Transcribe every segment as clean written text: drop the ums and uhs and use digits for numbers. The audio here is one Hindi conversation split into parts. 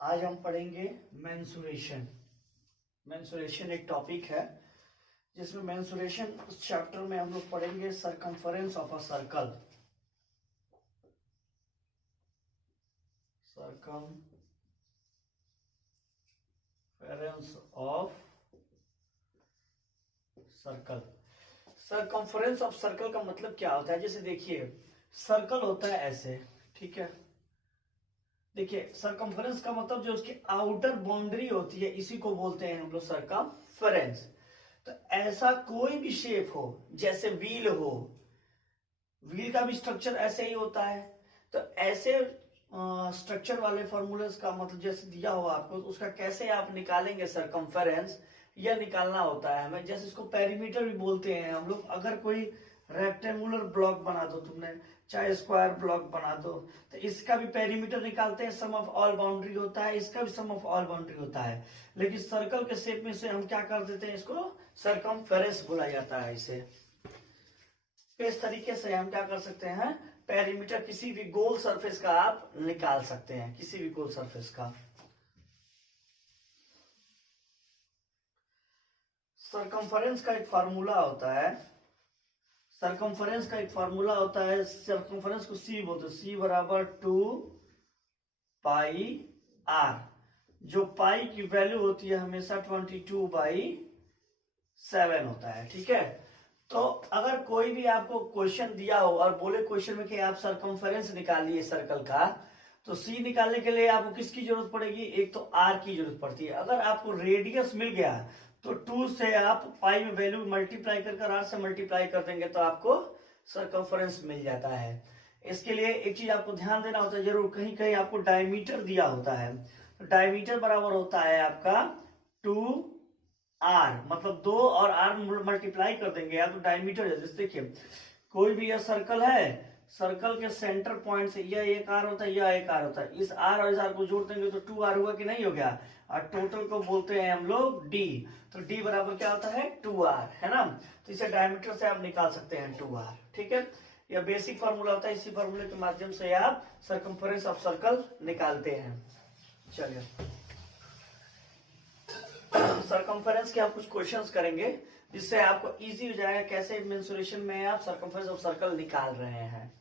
आज हम पढ़ेंगे मेंसुरेशन। मेंसुरेशन एक टॉपिक है जिसमें मेंसुरेशन उस चैप्टर में हम लोग पढ़ेंगे circumference of a circle. Circumference of circle. Circumference of circle का मतलब क्या होता है? जैसे देखिए, सर्कल होता है ऐसे, ठीक है। देखिए, सरकमफरेंस का मतलब जो उसकी आउटर बाउंड्री होती है, इसी को बोलते हैं हम लोग सरकमफरेंस। तो ऐसा कोई भी शेप हो, जैसे व्हील हो, व्हील का भी स्ट्रक्चर ऐसे ही होता है। तो ऐसे स्ट्रक्चर वाले फॉर्मूलेस का मतलब जैसे दिया हो आपको, तो उसका कैसे आप निकालेंगे सरकमफेरेंस, यह निकालना होता है हमें। जैसे इसको पेरीमीटर भी बोलते हैं हम लोग। अगर कोई रेक्टेंगुलर ब्लॉक बना दो तुमने, चाहे स्क्वायर ब्लॉक बना दो, तो इसका भी पेरीमीटर निकालते हैं, सम ऑफ ऑल बाउंड्री होता है, इसका भी सम ऑफ ऑल बाउंड्री होता है। लेकिन सर्कल के शेप में से हम क्या कर देते हैं, इसको सरकमफेरेंस बोला जाता है इसे। इस तरीके से हम क्या कर सकते हैं, पेरीमीटर किसी भी गोल सरफेस का आप निकाल सकते हैं, किसी भी गोल सरफेस का। सरकमफरेंस का एक फार्मूला होता है, सरकमफरेंस का एक फार्मूला होता है। सरकमफरेंस को सी बोलते हैं, सी बराबर 2 पाई आर। जो पाई की वैल्यू होती है हमेशा 22/7 होता है, ठीक है। तो अगर कोई भी आपको क्वेश्चन दिया हो और बोले क्वेश्चन में कि आप सरकमफेरेंस निकालिए सर्कल का, तो सी निकालने के लिए आपको किसकी जरूरत पड़ेगी? एक तो आर की जरूरत पड़ती है। अगर आपको रेडियस मिल गया तो 2 से आप पाई में वैल्यू मल्टीप्लाई कर आर से मल्टीप्लाई कर देंगे तो आपको सरकमफेरेंस मिल जाता है। इसके लिए एक चीज आपको ध्यान देना होता है जरूर, कहीं कहीं आपको डायमीटर दिया होता है। तो डायमीटर बराबर होता है आपका 2r, मतलब 2 और r मल्टीप्लाई कर देंगे आप तो डायमीटर। जैसे देखिए, कोई भी यह सर्कल है, सर्कल के सेंटर पॉइंट से यह एक आर होता है, यह एक आर होता है। इस आर और इस आर को जोड़ देंगे तो 2r हुआ कि नहीं हो गया? और टोटल को बोलते हैं हम लोग d। तो d बराबर क्या होता है? 2r, है ना। तो इसे डायमीटर से आप निकाल सकते हैं 2r, ठीक है। यह बेसिक फार्मूला होता है, इसी फार्मूले के माध्यम से आप सरकमफेरेंस ऑफ सर्कल निकालते हैं। चलिए, सरकमफेरेंस के आप कुछ क्वेश्चंस करेंगे जिससे आपको इजी हो जाएगा कैसे मेंसुरेशन में आप सरकमफेरेंस ऑफ सर्कल निकाल रहे हैं।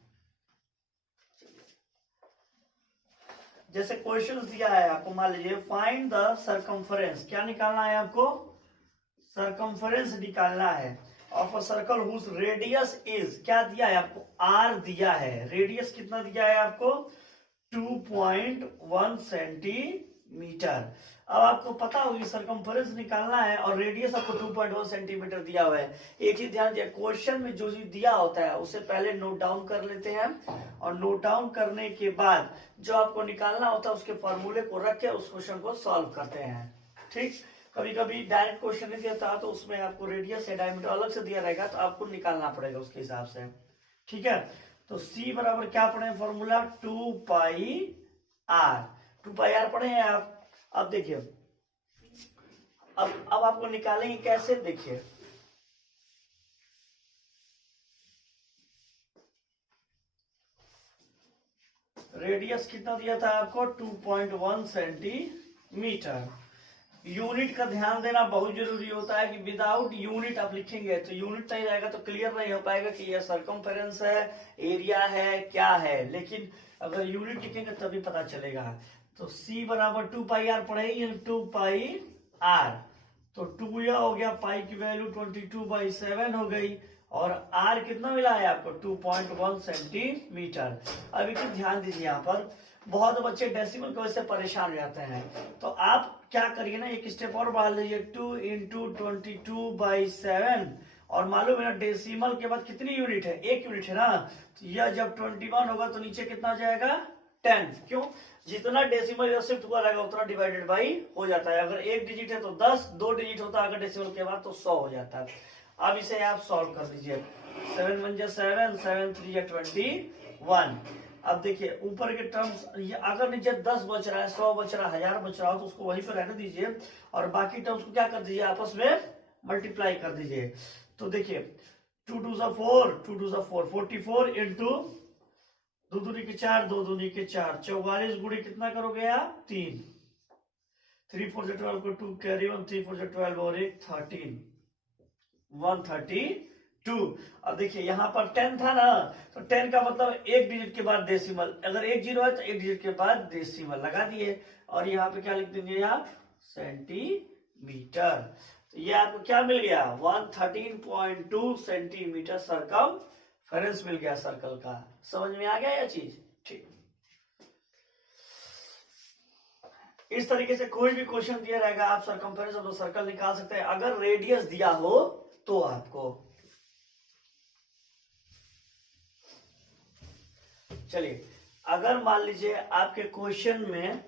जैसे क्वेश्चन दिया है आपको, मान लीजिए फाइंड द सरकमफेरेंस। क्या निकालना है आपको? सरकमफेरेंस निकालना है of a circle whose radius is, क्या दिया है आपको? आर दिया है। रेडियस कितना दिया है आपको? 2.1 सेंटीमीटर। अब आपको पता होगी सरकमफेरेंस निकालना है और रेडियस आपको 2.1 सेंटीमीटर दिया हुआ है। एक चीज ध्यान दिया, क्वेश्चन में जो चीज दिया होता है उसे पहले नोट डाउन कर लेते हैं, और नोट डाउन करने के बाद जो आपको निकालना होता है उसके फॉर्मूले को रख के उस क्वेश्चन को सॉल्व करते हैं, ठीक। कभी कभी डायरेक्ट क्वेश्चन नहीं दिया था तो उसमें आपको रेडियस या डायमीटर अलग से दिया रहेगा, तो आपको निकालना पड़ेगा उसके हिसाब से, ठीक है। तो C बराबर क्या पढ़े formula? 2 pi R. 2 pi R पढ़े हैं आप। अब देखिए, अब आपको निकालेंगे कैसे, देखिए। रेडियस कितना दिया था आपको? 2.1 सेंटीमीटर। यूनिट का ध्यान देना बहुत जरूरी होता है कि विदाउट यूनिट आप लिखेंगे तो यूनिट नहीं रहेगा तो क्लियर नहीं हो पाएगा कि यह सरकमफेरेंस है, एरिया है, क्या है। लेकिन अगर यूनिट लिखेंगे तभी पता चलेगा। तो C बराबर 2 पाई आर पढ़े, 2 पाई आर। तो 2 यह हो गया, पाई की वैल्यू 22/7 हो गई, और आर कितना मिला है आपको? 2.1 सेंटीमीटर। अब एक ध्यान दीजिए, यहाँ पर बहुत बच्चे डेसिमल की वजह से परेशान हो जाते हैं। तो आप क्या करिए ना, एक स्टेप और बढ़ा लीजिए, 2 × 22/7। और मालूम है ना डेसिमल के बाद कितनी यूनिट है? 1 यूनिट है ना। तो यह जब 21 होगा तो नीचे कितना हो जाएगा? 10। क्यों? जितना डेसिमल शिफ्ट हुआ रहेगा उतना डिवाइडेड बाई हो जाता है। अगर 1 डिजिट है तो 10, 2 डिजिट होता है अगर डेसिमल के बाद तो 100 हो जाता है। अब इसे आप सॉल्व कर दीजिए। 7 × 1 = 7, 7 × 3 = 21। अब देखिए ऊपर के टर्म्स, अगर नीचे 10 बच रहा है, 100 बच रहा है, 1000 बच रहा हो तो उसको वहीं पर रहने दीजिए, और बाकी टर्म्स को क्या कर दीजिए, आपस में मल्टीप्लाई कर दीजिए। तो देखिए 2 × 2 = 4, 2 × 2 = 4, 44 इंटू 2 दूनी के 4, 2 दूनी के 4, 44 गुणे कितना करोगे आप? 3। 3 4 से 12 को 2 कैरी 1, 3 4 से 12 और 1 13, 132। अब देखिए यहाँ पर 10 था ना, तो 10 का मतलब एक डिजिट के बाद डेसिमल, अगर एक जीरो है तो एक डिजिट के बाद डेसिमल लगा दिए, और यहाँ पे क्या लिख देंगे आप, सेंटीमीटर। तो ये आपको क्या मिल गया, 113.2 सेंटीमीटर सरकमफेरेंस मिल गया सर्कल का। समझ में आ गया यह चीज? ठीक, इस तरीके से कोई भी क्वेश्चन दिया रहेगा आप सरकमफेरेंस ऑफ द सर्कल निकाल सकते हैं। अगर रेडियस दिया हो तो आपको, चलिए अगर मान लीजिए आपके क्वेश्चन में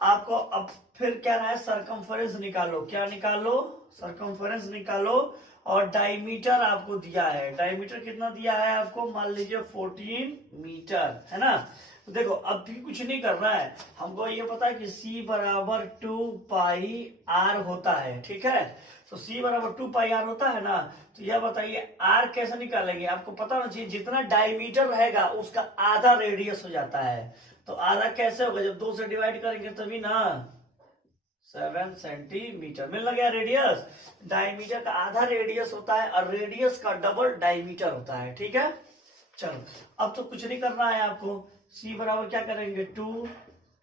आपको अब फिर क्या रहा है, सरकमफेरेंस निकालो, क्या निकालो, सरकमफेरेंस निकालो, और डायमीटर आपको दिया है। डायमीटर कितना दिया है आपको, मान लीजिए 14 मीटर, है ना। तो देखो अब भी कुछ नहीं करना है, हमको ये पता है कि C बराबर 2 पाई R होता है, ठीक है। तो C बराबर 2 पाई R होता है ना, तो यह बताइए R कैसे निकालेंगे, आपको पता होना चाहिए जितना डायमीटर रहेगा उसका आधा रेडियस हो जाता है। तो आधा कैसे होगा, जब 2 से डिवाइड करेंगे तभी ना, 7 सेंटीमीटर मिल गया रेडियस। डायमीटर का आधा रेडियस होता है और रेडियस का डबल डायमीटर होता है, ठीक है। चलो अब तो कुछ नहीं करना है आपको, C बराबर क्या करेंगे 2,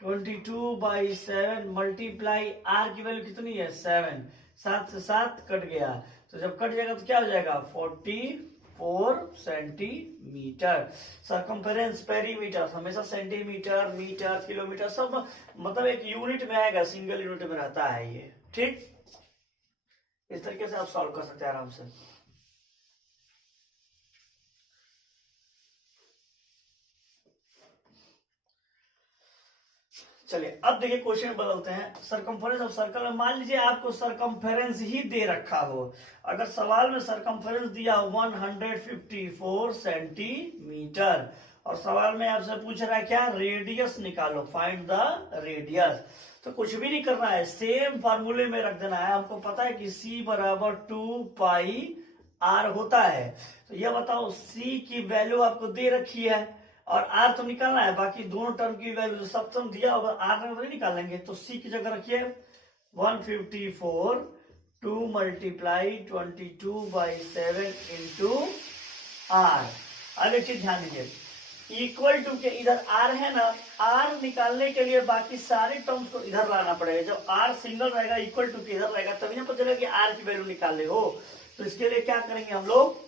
22/7 मल्टीप्लाई R की वैल्यू कितनी है 7, 7 से 7 कट गया, तो जब कट जाएगा तो क्या हो जाएगा 44 सेंटीमीटर। सरकमफेरेंस पेरीमीटर हमेशा सेंटीमीटर, मीटर, किलोमीटर सब मतलब एक यूनिट में आएगा, सिंगल यूनिट में रहता है ये, ठीक। इस तरीके से आप सॉल्व कर सकते हैं आराम से। चलिए अब देखिए क्वेश्चन बदलते हैं। सरकमफेरेंस ऑफ सर्कल में मान लीजिए आपको सरकमफेरेंस ही दे रखा हो, अगर सवाल में सरकमफेरेंस दिया हो 154 सेंटीमीटर, और सवाल में आपसे पूछ रहा है क्या, रेडियस निकालो, फाइंड द रेडियस। तो कुछ भी नहीं करना है, सेम फार्मूले में रख देना है। हमको पता है कि C बराबर 2 पाई R होता है, तो यह बताओ C की वैल्यू आपको दे रखी है और R तो निकालना है, बाकी दोनों टर्म की वैल्यू सब टर्म दिया होगा R नहीं निकालेंगे, तो C की जगह रखिए 154, 2 मल्टीप्लाई 22/7 इंटू R। अब एक चीज ध्यान दीजिए, इक्वल टू के इधर R है ना, R निकालने के लिए बाकी सारे टर्म्स को इधर लाना पड़ेगा। जब R सिंगल रहेगा, इक्वल टू के इधर रहेगा, तभी ना पता चलेगा कि R की वैल्यू निकाल ले हो। तो इसके लिए क्या करेंगे हम लोग,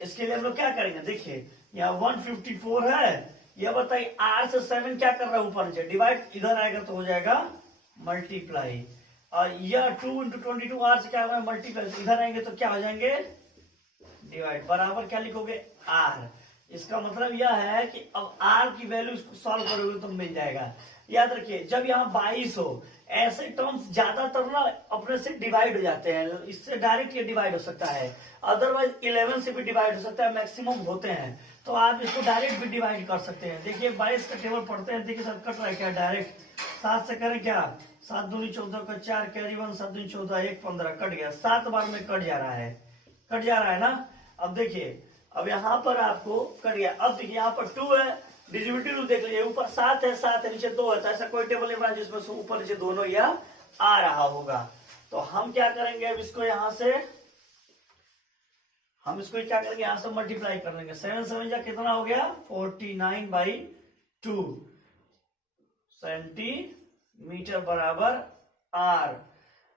इसके लिए हम लोग क्या करेंगे, देखिए यहाँ 154 है, यह बताइए R से 7 क्या कर रहा है, ऊपर नीचे डिवाइड, इधर आएगा तो हो जाएगा मल्टीप्लाई, और यह 2 × 22 R से क्या होगा मल्टीप्लाई, इधर आएंगे तो क्या हो जाएंगे डिवाइड, बराबर क्या लिखोगे R। इसका मतलब यह है कि अब R की वैल्यू सॉल्व करोगे तो मिल जाएगा। याद रखिए जब यहाँ 22 हो, ऐसे टर्म्स ज्यादातर ना अपने से डिवाइड हो जाते हैं, इससे डायरेक्ट ये डिवाइड हो सकता है, अदरवाइज 11 से भी डिवाइड हो सकता है, मैक्सिमम होते हैं, तो आप इसको डायरेक्ट भी डिवाइड कर सकते हैं। देखिए 22 का टेबल पढ़ते हैं, देखिए सर कट रहा है क्या डायरेक्ट, 7 से करें क्या, 7 दूनी 14 का 4 कैरी 1, 7 दूनी 14, 1 15 कट गया, 7 बार में कट जा रहा है, कट जा रहा है ना। अब देखिए अब यहाँ पर आपको कट गया, अब देखिए यहाँ पर 2 है, डिजिबिलिटी रूल देख लीजिए, ऊपर 7 है, 7 है, नीचे 2 है, तो ऐसा कोई टेबल नहीं बना जिसमें ऊपर नीचे दोनों यह आ रहा होगा। तो हम क्या करेंगे, अब इसको यहां से हम इसको क्या करेंगे, यहां से मल्टीप्लाई कर लेंगे, 7 7 जा कितना हो गया 49/2 सेंटीमीटर बराबर R।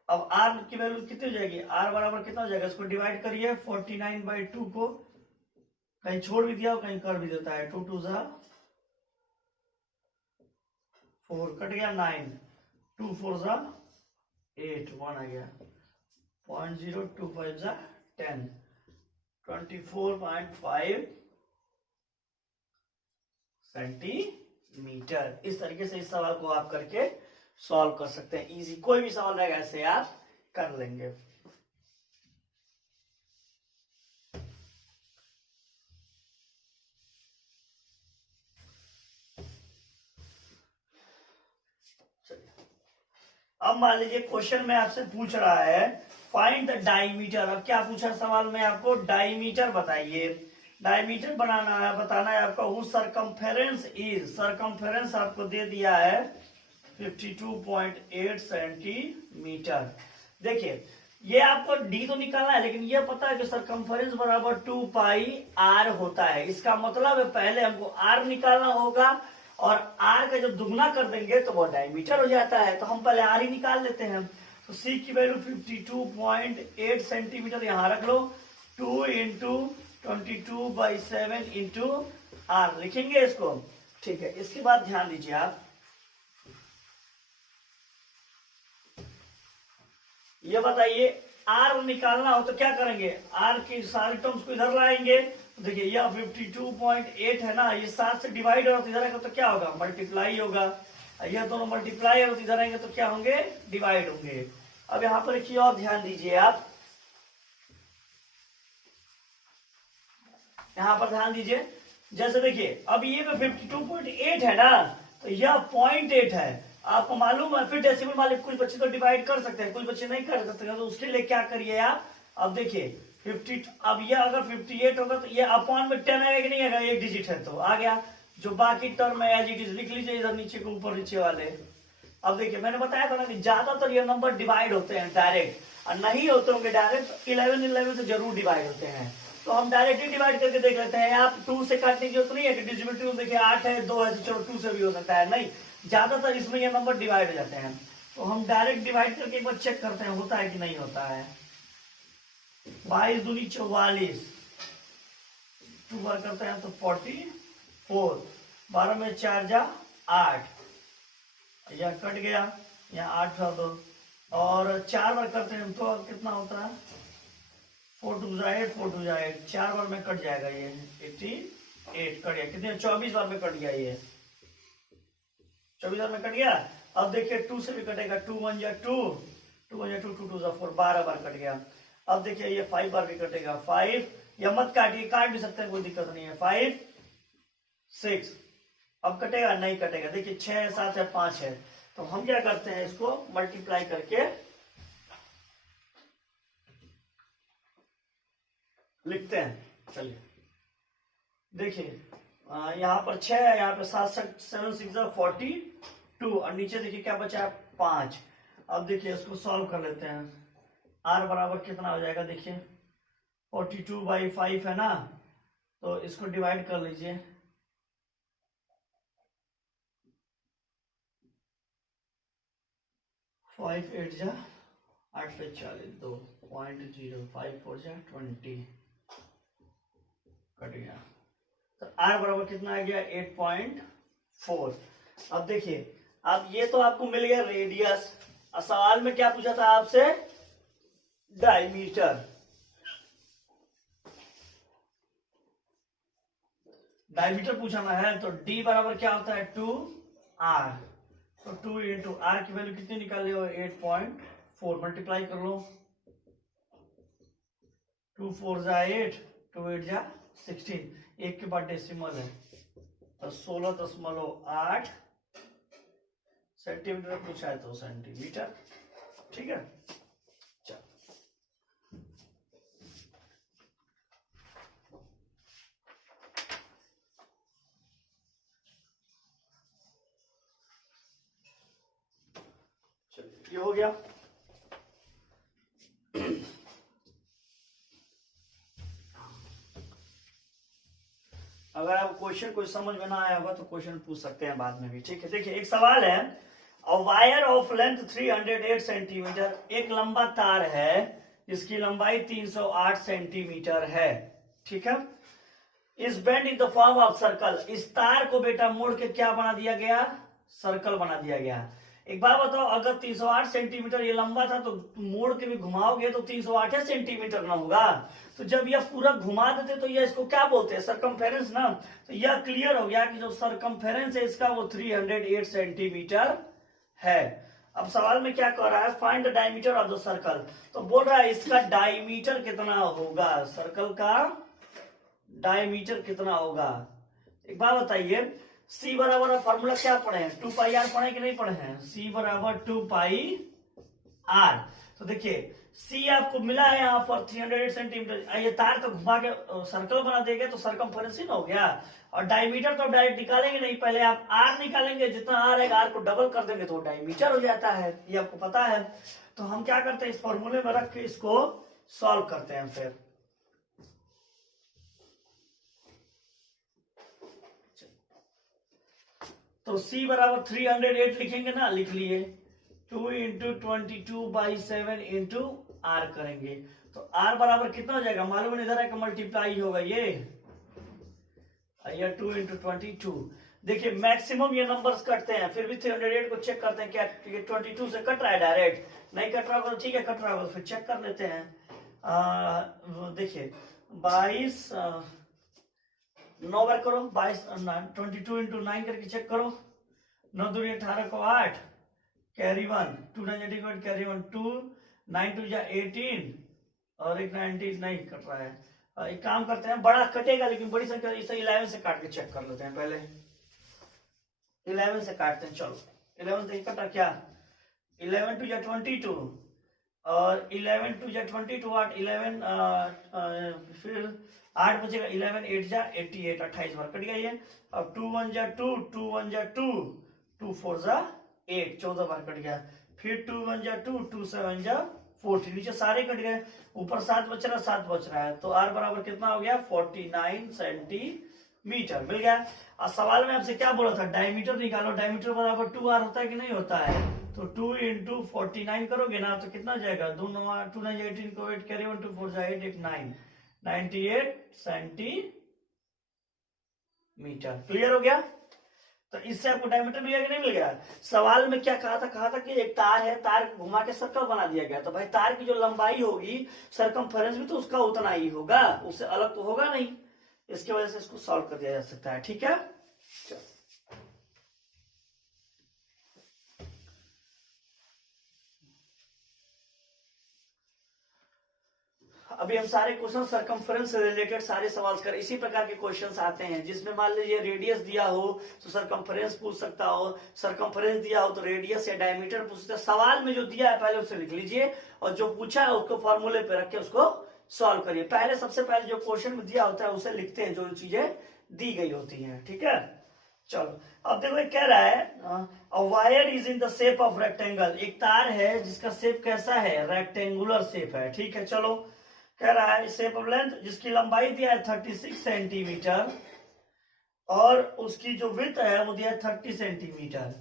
अब R की वैल्यू कितनी हो जाएगी, R बराबर कितना हो जाएगा, इसको डिवाइड करिए 49/2 को, कहीं छोड़ भी दिया हो कहीं कर भी देता है, 2 2 जा 4 कट गया 9, 2 4 जा 8, 1 आ गया, 0.025 जा 10, 24.5 सेंटीमीटर। इस तरीके से इस सवाल को आप करके सॉल्व कर सकते हैं, इजी कोई भी सवाल रहेगा ऐसे आप कर लेंगे। अब मान लीजिए क्वेश्चन में आपसे पूछ रहा है फाइंड द डायमीटर। अब क्या पूछा सवाल में आपको, डायमीटर बताइए। डायमीटर बनाना है, बताना है आपको। वो सरकमफेरेंस आपको दे दिया है 52.8 सेंटीमीटर। देखिए ये आपको डी तो निकालना है, लेकिन ये पता है कि सरकमफेरेंस बराबर 2 पाई आर होता है। इसका मतलब है पहले हमको आर निकालना होगा, और आर का जब दुगना कर देंगे तो वो डायमीटर हो जाता है। तो हम पहले आर ही निकाल लेते हैं। तो सी की वैल्यू 52.8 सेंटीमीटर यहां रख लो। 2 इंटू 22/7 इंटू आर लिखेंगे इसको। ठीक है, इसके बाद ध्यान दीजिए आप, ये बताइए आर निकालना हो तो क्या करेंगे? आर की सारी टर्म्स को इधर लाएंगे। तो देखिए यह 52.8 है ना, ये 7 से डिवाइड हो तो इधर आएगा तो क्या होगा? मल्टीप्लाई होगा। यह दोनों मल्टीप्लाई हो तो इधर आएंगे तो क्या होंगे? डिवाइड होंगे। अब यहां पर एक चीज और ध्यान दीजिए आप, यहां पर ध्यान दीजिए। जैसे देखिए अब ये 52.8 है ना, तो यह 0.8 है। आपको मालूम है फिर डेसिमल वाले कुछ बच्चे तो डिवाइड कर सकते हैं, कुछ बच्चे नहीं कर सकते हैं। तो उसके लिए क्या करिए आप, अब देखिए 50, अब ये अगर 58 होगा तो ये अपॉन में 10 आएगा कि नहीं आएगा? एक डिजिट है तो आ गया। जो बाकी टर्म है एज इट इज लिख लीजिए इधर नीचे के ऊपर नीचे वाले। अब देखिए मैंने बताया था ना कि ज्यादातर ये नंबर डिवाइड होते हैं डायरेक्ट, और नहीं होते होंगे डायरेक्ट 11 से जरूर डिवाइड होते हैं। तो हम डायरेक्टली डिवाइड करके देख लेते हैं। आप 2 से काटने की जरूरत नहीं है कि डिस्ट्रीब्यूटिव देखिए 8 है 2 है, चलो 2 से भी हो सकता है। नहीं, ज्यादातर इसमें ये नंबर डिवाइड हो जाते हैं। तो हम डायरेक्ट डिवाइड करके एक बार चेक करते हैं होता है कि नहीं होता है। 22 दूनी 44, 2 बार करते हैं तो 44, 12 में 4 जा 8, यह कट गया, यहाँ 8 था 2, और 4 बार करते हैं तो कितना होता है? 4 2 जा 8, 4 2 जा 8, 4 बार में कट जाएगा ये 88 कट गया। कितने? 24 बार में कट गया ये 24 बार में कट गया। अब देखिए 2 से भी कटेगा, 2 1 जा 2, 2 1 जा 2, 2 2 जा 4, 12 बार कट गया। अब देखिए ये 5 बार भी कटेगा, 5, या मत काटिए, काट भी सकते हैं कोई दिक्कत नहीं है। 5 6, अब कटेगा? नहीं कटेगा। देखिए 6 है 7 है 5 है। तो हम क्या करते हैं, इसको मल्टीप्लाई करके लिखते हैं। चलिए देखिए यहाँ पर 6 है, यहाँ पे 7 7 6 42, और नीचे देखिए क्या बचा है? 5। अब देखिए इसको सॉल्व कर लेते हैं। आर बराबर कितना हो जाएगा? देखिए 42/5 है ना, तो इसको डिवाइड कर लीजिए। 5 8 जा 8 पे 40, 2.0, 5 4 जा 20, कट गया। तो आर बराबर कितना आ गया? 8.4। अब देखिए अब ये तो आपको मिल गया रेडियस, और सवाल में क्या पूछा था आपसे? डायमीटर। डायमीटर पूछना है तो डी बराबर क्या होता है? 2r। तो 2 इंटू आर की वैल्यू कितनी निकाल हो? 8.4, मल्टीप्लाई कर लो। 2 4 जा 8, 2 8 जा 16, एक के बाद डेसिमल है तो 16.8 सेंटीमीटर पूछा है तो सेंटीमीटर। ठीक है, चलिए ये हो गया। अगर आप क्वेश्चन कोई समझ में ना आया होगा तो क्वेश्चन पूछ सकते हैं बाद में भी। ठीक है, देखिए एक सवाल है, a wire of length 308 centimetre, एक लंबा तार है जिसकी लंबाई 308 सेंटीमीटर है। ठीक है, इस bend in the form of circle, इस तार को बेटा मोड़ के क्या बना दिया गया? सर्कल बना दिया गया। एक बात बताओ, अगर 308 सेंटीमीटर ये लंबा था तो मोड़ के भी घुमाओगे तो 308 सेंटीमीटर ना होगा। तो जब यह पूरा घुमा देते तो यह इसको क्या बोलते हैं? सरकमफेरेंस ना। तो यह क्लियर हो गया कि जो सरकमफेरेंस है इसका वो 308 सेंटीमीटर है। अब सवाल में क्या कह रहा है? Find the diameter of the circle. तो बोल रहा है इसका डायमीटर कितना होगा, सर्कल का डायमीटर कितना होगा। एक बात बताइए, सी बराबर फॉर्मूला क्या पढ़े हैं? 2 पाई आर पढ़े कि नहीं पढ़े हैं? सी बराबर 2 पाई आर। तो देखिए सी आपको मिला है यहाँ पर 308 सेंटीमीटर। ये तार तो घुमा के सर्कल बना देगा तो सरकमफेरेंस ही ना हो गया। और डायमीटर तो डायरेक्ट निकालेंगे नहीं, पहले आप आर निकालेंगे, जितना आर है आर को डबल कर देंगे तो डायमीटर हो जाता है, ये आपको पता है। तो हम क्या करते हैं, इस फॉर्मूले में रख के इसको सॉल्व करते हैं फिर। तो C बराबर 308 लिखेंगे ना, लिख लिए। 2 इंटू 22/7 इंटू आर करेंगे तो आर बराबर कितना हो जाएगा, मालूम है इधर है मल्टीप्लाई होगा ये 2 इंटू 22। देखिए मैक्सिमम ये नंबर्स कटते हैं, फिर भी 308 को चेक करते हैं क्या ये 22 से कट रहा है, डायरेक्ट नहीं कट रहा होगा तो ठीक है, कट रहा होगा तो फिर चेक कर लेते हैं। देखिए 22 9 बार करो, 22 इंटू 9 करके चेक करो। 9 दूनी 18 को 8 कैरी 1 2 9 कैरी 1 2 9 2 जा 18 और एक 19 नहीं कट रहा है। एक काम करते हैं, बड़ा कटेगा लेकिन बड़ी संख्या, इसे 11 से काट के चेक कर लेते हैं। पहले 11 से काटते हैं, चलो 11 से कटा क्या, 11 2 जा 22 और 11 2 जा 22 8 11 फिर 8 बचेगा, 11 8 जा 88 28 बार कट गया ये। अब 2 1 जा 2 2 1 जा 2 2 4 जा 8 14 बार कट गया। फिर 2 1 जा 2 2 7 जा 40, नीचे सारे कट गए, ऊपर 7 बच रहा 7 बच रहा है। तो आर बराबर कितना हो गया 49 सेंटीमीटर मिल गया। और सवाल में आपसे क्या बोला था, डायमीटर निकालो, डायमीटर बराबर 2r होता है कि नहीं होता है। तो 2 इंटू 49 करोगे ना तो कितना जाएगा, 2 9 2 9 18 को 8 कैरी 1 2 4 जा 8 8 9 98 सेंटीमीटर। क्लियर हो गया। तो इससे आपको डायमीटर मिल गया कि नहीं मिल गया। सवाल में क्या कहा था कि एक तार है, तार घुमा के सर्कल बना दिया गया, तो भाई तार की जो लंबाई होगी सरकमफेरेंस भी तो उसका उतना ही होगा, उससे अलग तो होगा नहीं। इसकी वजह से इसको सॉल्व कर दिया जा सकता है, ठीक है। चलो अभी हम सारे क्वेश्चन सरकमफेरेंस से रिलेटेड सारे सवाल कर, इसी प्रकार के क्वेश्चंस आते हैं जिसमें मान लीजिए रेडियस दिया हो तो सरकमफेरेंस पूछ सकता हो, सरकमफेरेंस दिया हो तो रेडियस या डायमीटर पूछ सकता है। सवाल में जो दिया है पहले उसे लिख लीजिए और जो पूछा है उसको फॉर्मूले पे रख के उसको सॉल्व करिए। पहले सबसे पहले जो क्वेश्चन में दिया होता है उसे लिखते हैं, जो चीजें दी गई होती है, ठीक है। चलो अब देखो ये कह रहा है wire is in the shape of rectangle, एक तार है जिसका शेप कैसा है, रेक्टेंगुलर शेप है, ठीक है। चलो कह रहा है शेप ऑफ लेंथ, जिसकी लंबाई दिया है 36 सेंटीमीटर और उसकी जो विड्थ है वो दिया है 30 सेंटीमीटर।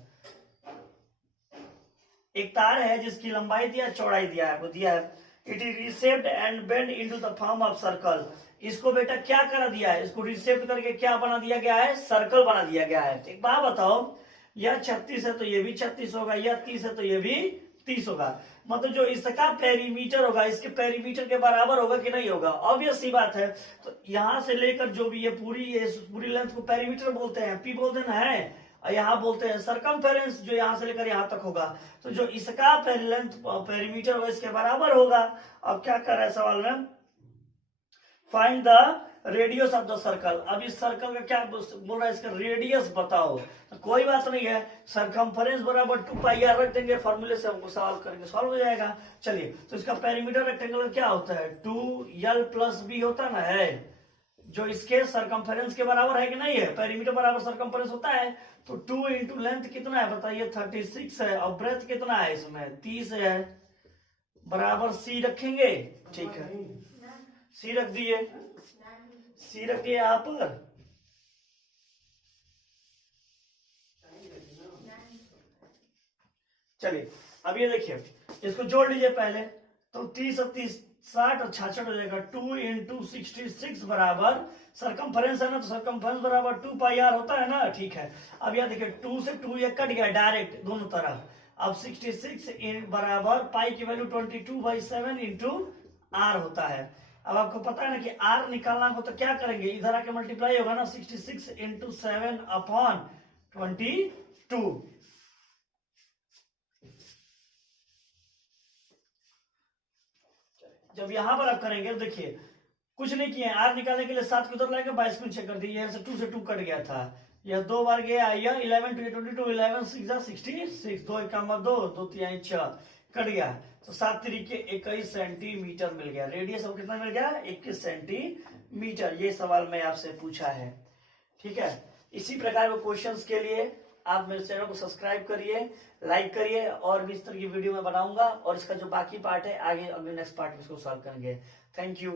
एक तार है जिसकी लंबाई दिया, चौड़ाई दिया है, वो दिया है it is reshaped and bend into the form of circle. इसको बेटा क्या करा दिया है, इसको रिसेप्ट करके क्या बना दिया गया है, सर्कल बना दिया गया है। एक बात बताओ, यह 36 है तो ये भी 36 होगा, यह 30 है तो ये भी 30 होगा, मतलब जो इसका पेरीमीटर होगा इसके पेरीमीटर के बराबर होगा कि नहीं होगा, ऑब्वियस सी बात है। तो यहां से लेकर जो भी ये पूरी लेंथ को पेरीमीटर बोलते हैं, पी बोलते हैं, है और यहाँ बोलते हैं सरकमफेरेंस, जो यहां से लेकर यहां तक होगा। तो जो इसका लेंथ पेरीमीटर होगा इसके बराबर होगा। अब क्या कर रहा है सवाल में, find the radius of the circle. अब इस सर्कल का क्या बोल रहा है, इसका रेडियस बताओ। तो कोई बात नहीं है, सरकमफेरेंस बराबर 2πr रख देंगे, फॉर्मूले से हमको सॉल्व करेंगे, सॉल्व हो जाएगा। चलिए तो इसका पेरीमीटर रेक्टेंगल क्या होता है, 2l + b होता ना है, जो इसके सरकमफेरेंस के बराबर है कि नहीं है, पेरीमीटर बराबर सरकमफेरेंस होता है। तो 2 इंटू लेंथ कितना है बताइए, 36 है और ब्रेथ कितना है इसमें 30 है, बराबर c रखेंगे, ठीक है c रख दिए, c रखिए यहां पर। चलिए अब ये देखिए, इसको जोड़ लीजिए पहले, तो 30 और 30 60 और 66 हो जाएगा। 2 इंटू 66 बराबर सरकमफेरेंस है ना, तो सरकमफेरेंस बराबर 2πr होता है ना, ठीक है। अब यह देखिए 2 से 2 ये कट गया डायरेक्ट दोनों तरफ। अब 66 बराबर पाई की वैल्यू 22/7 इंटू r होता है। अब आपको पता है ना कि r निकालना हो तो क्या करेंगे, इधर आके मल्टीप्लाई होगा ना, 66 इंटू 7/22। जब यहां पर आप करेंगे तो देखिए कुछ नहीं किए, आर निकालने के लिए 7 को उधर लाएंगे, 22 को चेक कर दिए, यहाँ से 2 से 2 कट गया था, यह 2 बार गया, यह 11 2 22 11 6 66 2 1 2 2 3 6 कट गया, तो 7 तरीके 21 सेंटीमीटर मिल गया। रेडियस अब कितना मिल गया? 21 सेंटीमीटर। ये सवाल मैं आपसे पूछा है, ठीक है। इसी प्रकार के क्वेश्चंस के लिए आप मेरे चैनल को सब्सक्राइब करिए, लाइक करिए, और भी इस तरह की वीडियो मैं बनाऊंगा, और इसका जो बाकी पार्ट है आगे अगले नेक्स्ट पार्ट में इसको सॉल्व करेंगे। Thank you.